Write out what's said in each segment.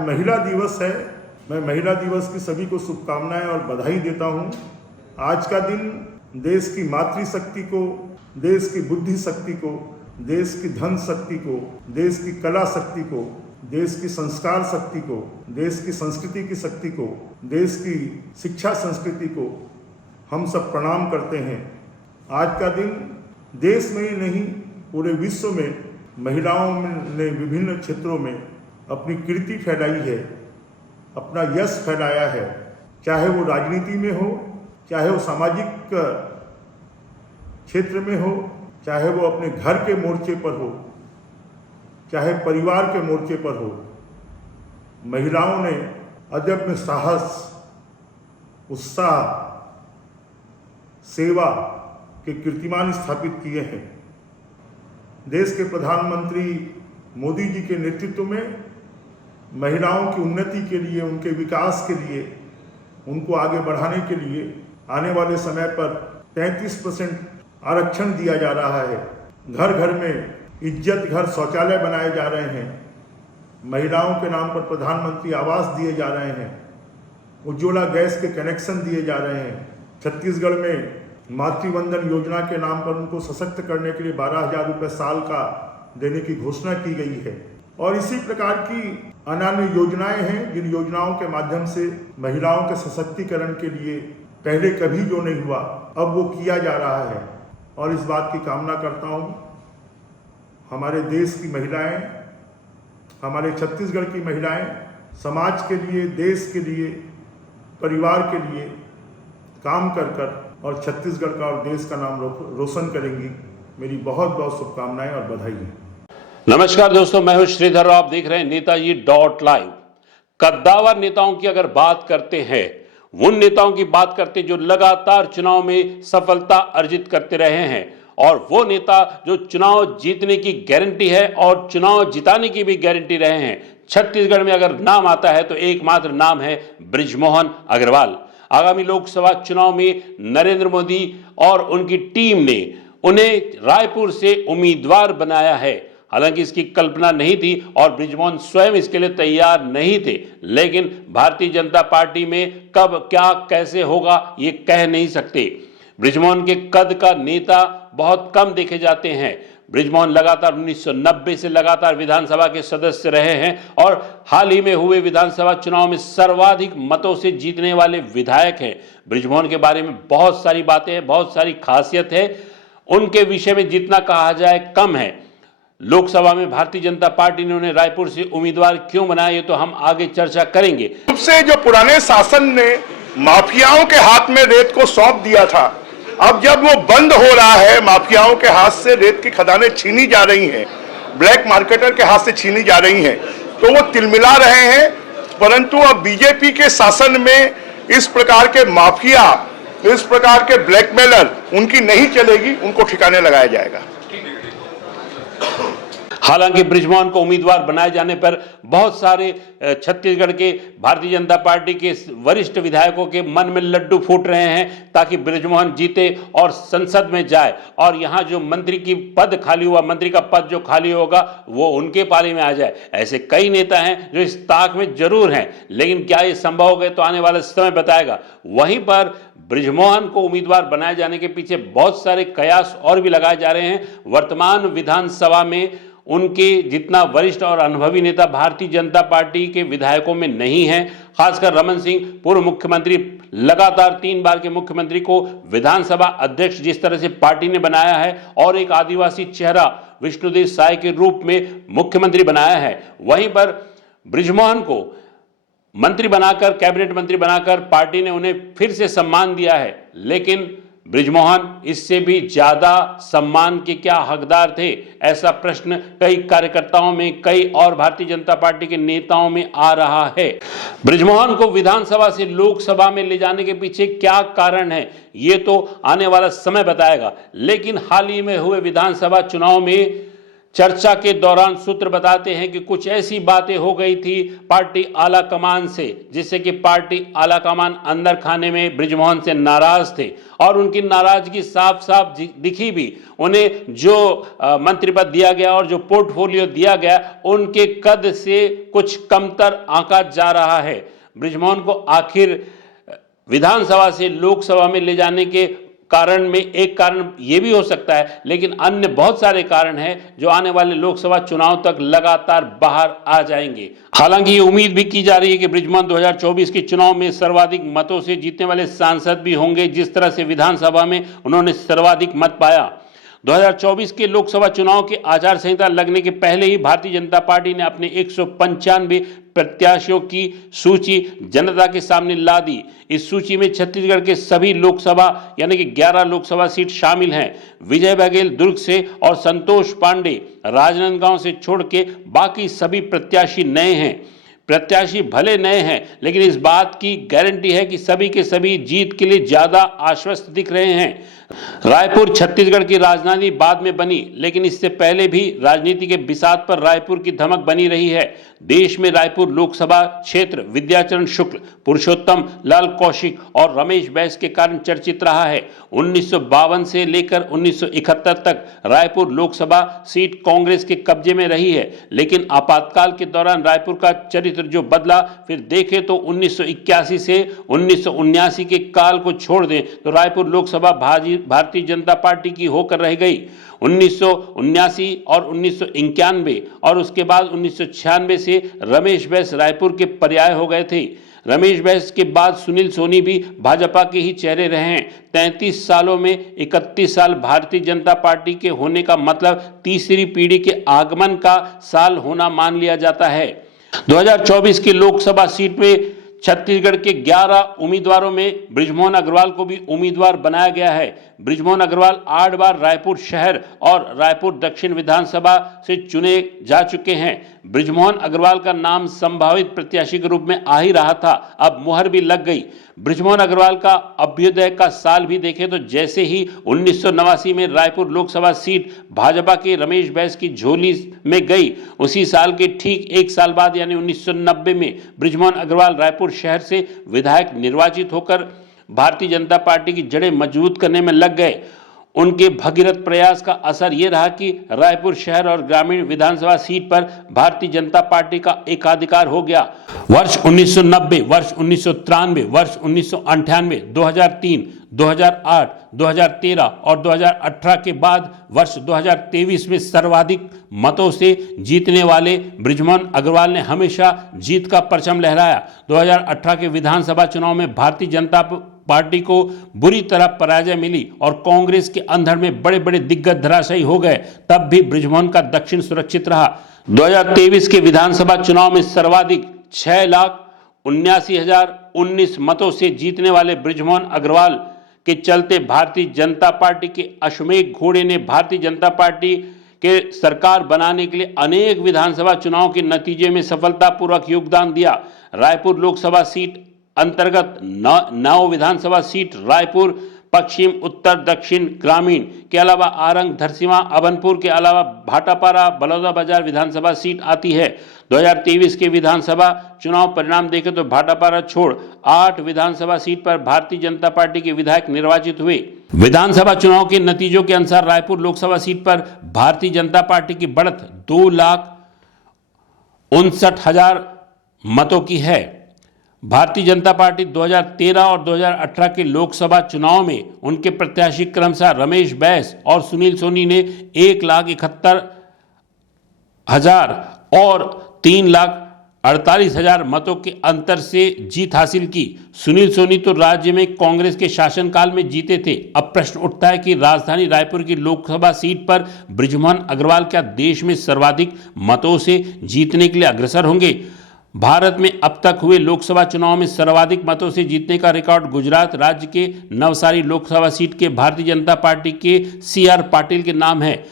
महिला दिवस है। मैं महिला दिवस की सभी को शुभकामनाएं और बधाई देता हूं। आज का दिन देश की मातृशक्ति को, देश की बुद्धि शक्ति को, देश की धन शक्ति को, देश की कला शक्ति को, देश की संस्कार शक्ति को, देश की संस्कृति की शक्ति को, देश की शिक्षा संस्कृति को हम सब प्रणाम करते हैं। आज का दिन देश में ही नहीं पूरे विश्व में महिलाओं ने विभिन्न क्षेत्रों में अपनी कीर्ति फैलाई है, अपना यश फैलाया है। चाहे वो राजनीति में हो, चाहे वो सामाजिक क्षेत्र में हो, चाहे वो अपने घर के मोर्चे पर हो, चाहे परिवार के मोर्चे पर हो, महिलाओं ने अदम्य साहस, उत्साह, सेवा के कीर्तिमान स्थापित किए हैं। देश के प्रधानमंत्री मोदी जी के नेतृत्व में महिलाओं की उन्नति के लिए, उनके विकास के लिए, उनको आगे बढ़ाने के लिए आने वाले समय पर 33% आरक्षण दिया जा रहा है। घर घर में इज्जत घर शौचालय बनाए जा रहे हैं। महिलाओं के नाम पर प्रधानमंत्री आवास दिए जा रहे हैं। उज्ज्वला गैस के कनेक्शन दिए जा रहे हैं। छत्तीसगढ़ में मातृवंदन योजना के नाम पर उनको सशक्त करने के लिए 12,000 रुपये साल का देने की घोषणा की गई है। और इसी प्रकार की अन्य योजनाएं हैं जिन योजनाओं के माध्यम से महिलाओं के सशक्तिकरण के लिए पहले कभी जो नहीं हुआ अब वो किया जा रहा है। और इस बात की कामना करता हूँ हमारे देश की महिलाएं, हमारे छत्तीसगढ़ की महिलाएं समाज के लिए, देश के लिए, परिवार के लिए काम कर कर और छत्तीसगढ़ का और देश का नाम रोशन करेंगी। मेरी बहुत बहुत शुभकामनाएं और बधाई है। नमस्कार दोस्तों, मैं हूं श्रीधर और आप देख रहे हैं नेताजी.live। कद्दावर नेताओं की अगर बात करते हैं, उन नेताओं की बात करते जो लगातार चुनाव में सफलता अर्जित करते रहे हैं, और वो नेता जो चुनाव जीतने की गारंटी है और चुनाव जिताने की भी गारंटी रहे हैं। छत्तीसगढ़ में अगर नाम आता है तो एकमात्र नाम है बृजमोहन अग्रवाल। आगामी लोकसभा चुनाव में नरेंद्र मोदी और उनकी टीम ने उन्हें रायपुर से उम्मीदवार बनाया है। हालांकि इसकी कल्पना नहीं थी और बृजमोहन स्वयं इसके लिए तैयार नहीं थे, लेकिन भारतीय जनता पार्टी में कब क्या कैसे होगा ये कह नहीं सकते। बृजमोहन के कद का नेता बहुत कम देखे जाते हैं। बृजमोहन लगातार 1990 से लगातार विधानसभा के सदस्य रहे हैं और हाल ही में हुए विधानसभा चुनाव में सर्वाधिक मतों से जीतने वाले विधायक हैं। बृजमोहन के बारे में बहुत सारी बातें हैं, बहुत सारी खासियत है। उनके विषय में जितना कहा जाए कम है। लोकसभा में भारतीय जनता पार्टी ने उन्हें रायपुर से उम्मीदवार क्यों बनाया ये तो हम आगे चर्चा करेंगे। सबसे जो पुराने शासन ने माफियाओं के हाथ में रेत को सौंप दिया था, अब जब वो बंद हो रहा है, माफियाओं के हाथ से रेत की खदानें छीनी जा रही हैं, ब्लैक मार्केटर के हाथ से छीनी जा रही हैं, तो वो तिलमिला रहे हैं। परंतु अब बीजेपी के शासन में इस प्रकार के माफिया, इस प्रकार के ब्लैकमेलर उनकी नहीं चलेगी, उनको ठिकाने लगाया जाएगा। हालांकि बृजमोहन को उम्मीदवार बनाए जाने पर बहुत सारे छत्तीसगढ़ के भारतीय जनता पार्टी के वरिष्ठ विधायकों के मन में लड्डू फूट रहे हैं ताकि बृजमोहन जीते और संसद में जाए और यहां जो मंत्री की पद खाली हुआ, मंत्री का पद जो खाली होगा वो उनके पाले में आ जाए। ऐसे कई नेता हैं जो इस ताक में जरूर हैं, लेकिन क्या ये संभव हो गए तो आने वाला समय बताएगा। वहीं पर बृजमोहन को उम्मीदवार बनाए जाने के पीछे बहुत सारे कयास और भी लगाए जा रहे हैं। वर्तमान विधानसभा में उनके जितना वरिष्ठ और अनुभवी नेता भारतीय जनता पार्टी के विधायकों में नहीं है। खासकर रमन सिंह, पूर्व मुख्यमंत्री, लगातार 3 बार के मुख्यमंत्री को विधानसभा अध्यक्ष जिस तरह से पार्टी ने बनाया है और एक आदिवासी चेहरा विष्णुदेव साय के रूप में मुख्यमंत्री बनाया है, वहीं पर बृजमोहन को मंत्री बनाकर, कैबिनेट मंत्री बनाकर पार्टी ने उन्हें फिर से सम्मान दिया है। लेकिन बृजमोहन इससे भी ज्यादा सम्मान के क्या हकदार थे, ऐसा प्रश्न कई कार्यकर्ताओं में, कई और भारतीय जनता पार्टी के नेताओं में आ रहा है। बृजमोहन को विधानसभा से लोकसभा में ले जाने के पीछे क्या कारण है ये तो आने वाला समय बताएगा। लेकिन हाल ही में हुए विधानसभा चुनाव में चर्चा के दौरान सूत्र बताते हैं कि कुछ ऐसी बातें हो गई थी पार्टी आला कमान से, जिससे कि पार्टी आला कमान अंदर खाने में बृजमोहन से नाराज थे और उनकी नाराजगी साफ साफ दिखी भी। उन्हें जो मंत्री पद दिया गया और जो पोर्टफोलियो दिया गया उनके कद से कुछ कमतर आंका जा रहा है। बृजमोहन को आखिर विधानसभा से लोकसभा में ले जाने के कारण में एक कारण यह भी हो सकता है, लेकिन अन्य बहुत सारे कारण हैं जो आने वाले लोकसभा चुनाव तक लगातार बाहर आ जाएंगे। हालांकि ये उम्मीद भी की जा रही है कि बृजमोहन 2024 के चुनाव में सर्वाधिक मतों से जीतने वाले सांसद भी होंगे, जिस तरह से विधानसभा में उन्होंने सर्वाधिक मत पाया। 2024 के लोकसभा चुनाव की आचार संहिता लगने के पहले ही भारतीय जनता पार्टी ने अपने 195 प्रत्याशियों की सूची जनता के सामने ला दी। इस सूची में छत्तीसगढ़ के सभी लोकसभा यानी कि 11 लोकसभा सीट शामिल हैं। विजय बघेल दुर्ग से और संतोष पांडे राजनांदगांव से छोड़ के बाकी सभी प्रत्याशी नए हैं। प्रत्याशी भले नए हैं, लेकिन इस बात की गारंटी है कि सभी के सभी जीत के लिए ज्यादा आश्वस्त दिख रहे हैं। रायपुर छत्तीसगढ़ की राजधानी बाद में बनी, लेकिन इससे पहले भी राजनीति के बिसात पर रायपुर की धमक बनी रही है। देश में रायपुर लोकसभा क्षेत्र विद्याचरण शुक्ल, पुरुषोत्तम लाल कौशिक और रमेश बैस के कारण चर्चित रहा है। 1952 से लेकर 1971 तक रायपुर लोकसभा सीट कांग्रेस के कब्जे में रही है, लेकिन आपातकाल के दौरान रायपुर का चरित्र जो बदला, फिर देखें तो 1981 से 1979 के काल को छोड़ दें तो रायपुर लोकसभा भारतीय जनता पार्टी की होकर रह गई। 1979 और 1991 और उसके बाद 1996 से रमेश बैस रायपुर के पर्याय हो गए थे। रमेश बैस के बाद सुनील सोनी भी भाजपा के ही चेहरे रहे हैं। 33 सालों में 31 साल भारतीय जनता पार्टी के होने का मतलब तीसरी पीढ़ी के आगमन का साल होना मान लिया जाता है। 2024 की लोकसभा सीट में छत्तीसगढ़ के 11 उम्मीदवारों में बृजमोहन अग्रवाल को भी उम्मीदवार बनाया गया है। बृजमोहन अग्रवाल 8 बार रायपुर शहर और रायपुर दक्षिण विधानसभा से चुने जा चुके हैं। बृजमोहन अग्रवाल का नाम संभावित प्रत्याशी के रूप में आ ही रहा था, अब मुहर भी लग गई। बृजमोहन अग्रवाल का अभ्युदय का साल भी देखें तो जैसे ही 1989 में रायपुर लोकसभा सीट भाजपा के रमेश बैस की झोली में गई, उसी साल के ठीक एक साल बाद यानी 1990 में बृजमोहन अग्रवाल रायपुर शहर से विधायक निर्वाचित होकर भारतीय जनता पार्टी की जड़ें मजबूत करने में लग गए। उनके भगीरथ प्रयास का असर यह रहा कि रायपुर शहर और ग्रामीण विधानसभा सीट पर भारतीय जनता पार्टी का एकाधिकार हो गया। वर्ष 1990, वर्ष 1993, वर्ष 1998, 2003, 2008, 2013 और 2018 के बाद वर्ष 2023 में सर्वाधिक मतों से जीतने वाले बृजमोहन अग्रवाल ने हमेशा जीत का परचम लहराया। 2018 के विधानसभा चुनाव में भारतीय जनता पार्टी को बुरी तरह पराजय मिली और कांग्रेस के अंधड़ में बड़े बड़े दिग्गज धराशायी हो गए, तब भी बृजमोहन का दक्षिण सुरक्षित रहा। 2023 के विधानसभा चुनाव में सर्वाधिक 6,79,019 मतों से जीतने वाले बृजमोहन अग्रवाल के चलते भारतीय जनता पार्टी के अश्वमेध घोड़े ने भारतीय जनता पार्टी के सरकार बनाने के लिए अनेक विधानसभा चुनाव के नतीजे में सफलतापूर्वक योगदान दिया। रायपुर लोकसभा सीट अंतर्गत 9 विधानसभा सीट रायपुर पश्चिम, उत्तर, दक्षिण, ग्रामीण के अलावा आरंग, धरसींवा, अभनपुर के अलावा भाटापारा, बलौदाबाजार विधानसभा सीट आती है। 2023 के विधानसभा चुनाव परिणाम देखें तो भाटापारा छोड़ 8 विधानसभा सीट पर भारतीय जनता पार्टी के विधायक निर्वाचित हुए। विधानसभा चुनाव के नतीजों के अनुसार रायपुर लोकसभा सीट पर भारतीय जनता पार्टी की बढ़त 2,59,000 मतों की है। भारतीय जनता पार्टी 2013 और 2018 के लोकसभा चुनाव में उनके प्रत्याशी क्रमशः रमेश बैस और सुनील सोनी ने 1,71,000 और 3,48,000 मतों के अंतर से जीत हासिल की। सुनील सोनी तो राज्य में कांग्रेस के शासनकाल में जीते थे। अब प्रश्न उठता है कि राजधानी रायपुर की लोकसभा सीट पर बृजमोहन अग्रवाल क्या देश में सर्वाधिक मतों से जीतने के लिए अग्रसर होंगे? भारत में अब तक हुए लोकसभा चुनाव में सर्वाधिक मतों से जीतने का रिकॉर्ड गुजरात राज्य के नवसारी लोकसभा सीट के भारतीय जनता पार्टी के CR पाटिल के नाम है।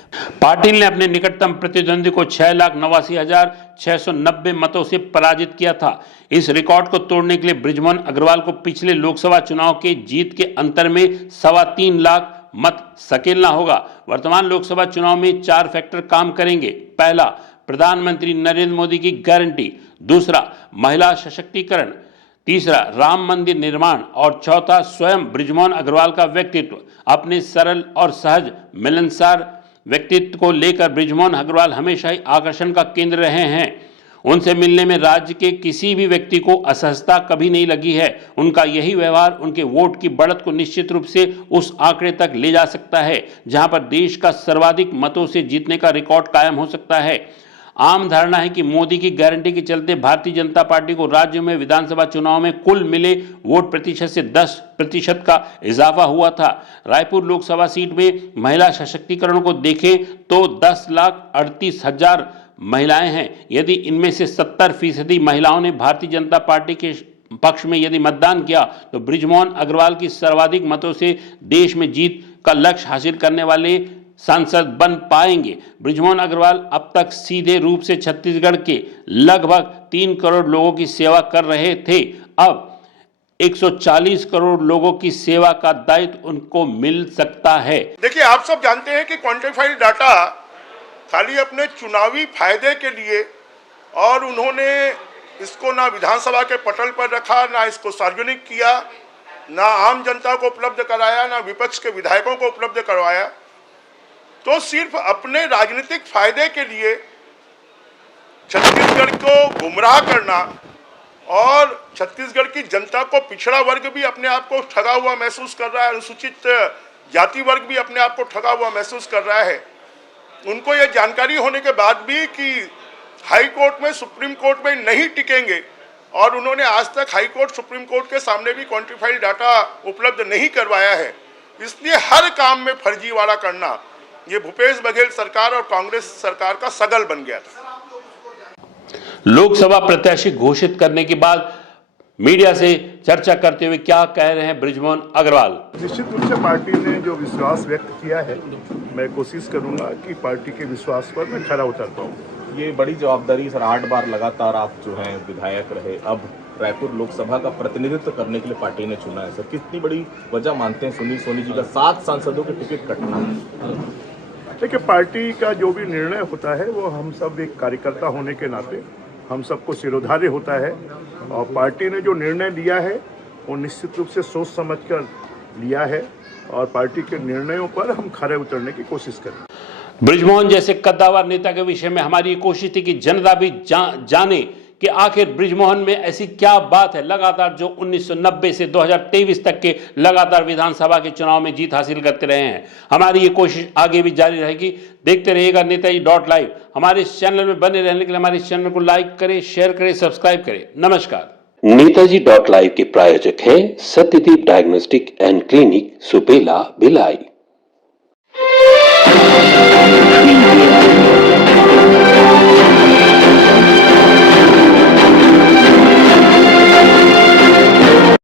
पाटिल ने अपने निकटतम प्रतिद्वंदी को 6,89,690 मतों से पराजित किया था। इस रिकॉर्ड को तोड़ने के लिए बृजमोहन अग्रवाल को पिछले लोकसभा चुनाव के जीत के अंतर में 3.25 लाख मत सकेलना होगा। वर्तमान लोकसभा चुनाव में 4 फैक्टर काम करेंगे। पहला, प्रधानमंत्री नरेंद्र मोदी की गारंटी। दूसरा, महिला सशक्तिकरण। तीसरा, राम मंदिर निर्माण। और चौथा, स्वयं बृजमोहन अग्रवाल का व्यक्तित्व। अपने सरल और सहज मिलनसार व्यक्तित्व को लेकर बृजमोहन अग्रवाल हमेशा ही आकर्षण का केंद्र रहे हैं। उनसे मिलने में राज्य के किसी भी व्यक्ति को असहजता कभी नहीं लगी है। उनका यही व्यवहार उनके वोट की बढ़त को निश्चित रूप से उस आंकड़े तक ले जा सकता है जहां पर देश का सर्वाधिक मतों से जीतने का रिकॉर्ड कायम हो सकता है। आम धारणा है कि मोदी की गारंटी के चलते भारतीय जनता पार्टी को राज्य में विधानसभा चुनाव में कुल मिले वोट प्रतिशत से 10% का इजाफा हुआ था। रायपुर लोकसभा सीट में महिला सशक्तिकरण को देखें तो 10,38,000 महिलाएं हैं। यदि इनमें से 70% महिलाओं ने भारतीय जनता पार्टी के पक्ष में यदि मतदान किया तो बृजमोहन अग्रवाल की सर्वाधिक मतों से देश में जीत का लक्ष्य हासिल करने वाले सांसद बन पाएंगे। बृजमोहन अग्रवाल अब तक सीधे रूप से छत्तीसगढ़ के लगभग 3 करोड़ लोगों की सेवा कर रहे थे। अब 140 करोड़ लोगों की सेवा का दायित्व उनको मिल सकता है। देखिए, आप सब जानते हैं कि क्वांटिफाइड डाटा खाली अपने चुनावी फायदे के लिए, और उन्होंने इसको ना विधानसभा के पटल पर रखा, ना इसको सार्वजनिक किया, ना आम जनता को उपलब्ध कराया, ना विपक्ष के विधायकों को उपलब्ध करवाया। तो सिर्फ अपने राजनीतिक फायदे के लिए छत्तीसगढ़ को गुमराह करना और छत्तीसगढ़ की जनता को, पिछड़ा वर्ग भी अपने आप को ठगा हुआ महसूस कर रहा है, अनुसूचित जाति वर्ग भी अपने आप को ठगा हुआ महसूस कर रहा है। उनको यह जानकारी होने के बाद भी कि हाई कोर्ट में, सुप्रीम कोर्ट में नहीं टिकेंगे, और उन्होंने आज तक हाई कोर्ट, सुप्रीम कोर्ट के सामने भी क्वांटिफाइड डाटा उपलब्ध नहीं करवाया है। इसलिए हर काम में फर्जीवाड़ा करना ये भूपेश बघेल सरकार और कांग्रेस सरकार का सगल बन गया था। लोकसभा प्रत्याशी घोषित करने के बाद मीडिया से चर्चा करते हुए क्या कह रहे हैं बृजमोहन अग्रवाल। निश्चित रूप से पार्टी ने जो विश्वास व्यक्त किया है, मैं कोशिश करूंगा कि पार्टी के विश्वास पर मैं खरा उतर पाऊं। ये बड़ी जवाबदारी सर, 8 बार लगातार आप जो हैं विधायक रहे, अब रायपुर लोकसभा का प्रतिनिधित्व करने के लिए पार्टी ने चुना है सर। कितनी बड़ी वजह मानते हैं सुनील सोनी जी का 7 सांसदों के टिकट कटना? देखिए, पार्टी का जो भी निर्णय होता है वो हम सब एक कार्यकर्ता होने के नाते हम सबको शिरोधार्य होता है, और पार्टी ने जो निर्णय लिया है वो निश्चित रूप से सोच समझकर लिया है, और पार्टी के निर्णयों पर हम खरे उतरने की कोशिश करें। बृजमोहन जैसे कद्दावर नेता के विषय में हमारी कोशिश थी कि जनता भी जाने कि आखिर बृजमोहन में ऐसी क्या बात है लगातार जो 1990 से 2023 तक के लगातार विधानसभा के चुनाव में जीत हासिल करते रहे हैं। हमारी ये कोशिश आगे भी जारी रहेगी। देखते रहिएगा नेताजी.live। हमारे इस चैनल में बने रहने के लिए हमारे इस चैनल को लाइक करें, शेयर करें, सब्सक्राइब करें। नमस्कार। नेताजी.live के प्रायोजक हैं Satyadeep diagnostic and clinic, Supela, Bhilai.